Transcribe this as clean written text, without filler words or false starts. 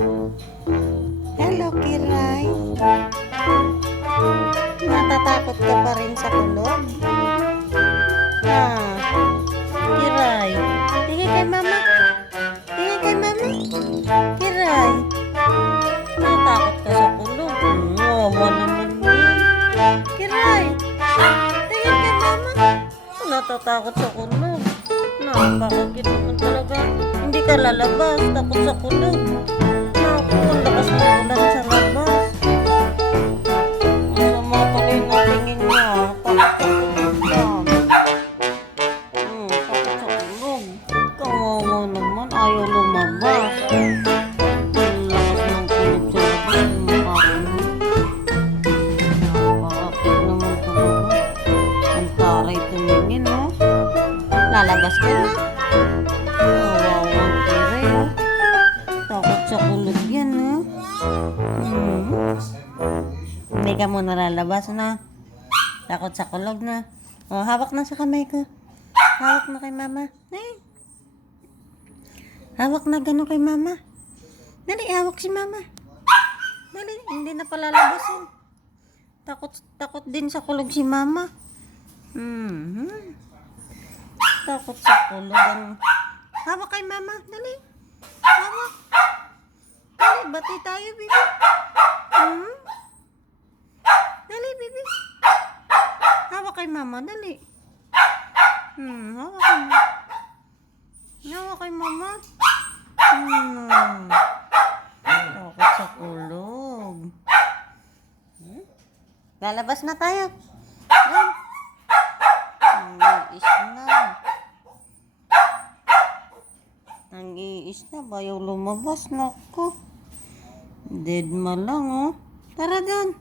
Hello, Kiray. Natatakot ka pa rin sa kulog? Kiray. Tingin kay mama. Tingin kay mama. Kiray. Natatakot ka sa kulog? Wawa naman yan. Kiray. Tingin kay mama. Natatakot sa kulog. Napakakit naman talaga. Hindi ka lalabas. Takot sa kulog. Naku, ang lakas ng ulan sa labas. Ang sama pala yung natingin niya. Takot sa kulog lang. Takot sa kulog. Kawawa naman. Ayaw lumabas. Ang lakas ng kulog sa labas. Napakakit naman talaga. Ang taray tumingin, no? Lalabas ka na. Kawawang Kiray, oh. Takot sa kulog yan, no? Hindi ka muna lalabas na. Takot sa kulog na. Oh, hawak na sa kamay ko. Hawak na kay mama. Hawak na gano'n kay mama. Dali, hawak si mama. Dali, hindi na palalabasin. Takot din sa kulog si mama. Takot sa kulog. Hawak kay mama. Dali. Hawak. Dali, bati tayo, bibi. Dali, bibi. Hawak kay mama. Dali. Hawak kay mama. Hawak kay mama. Takot sa kulog. Lalabas na tayo. Nag-iis na. Bayaw lumabas. Naku. Dead ma lang, oh. Tara doon.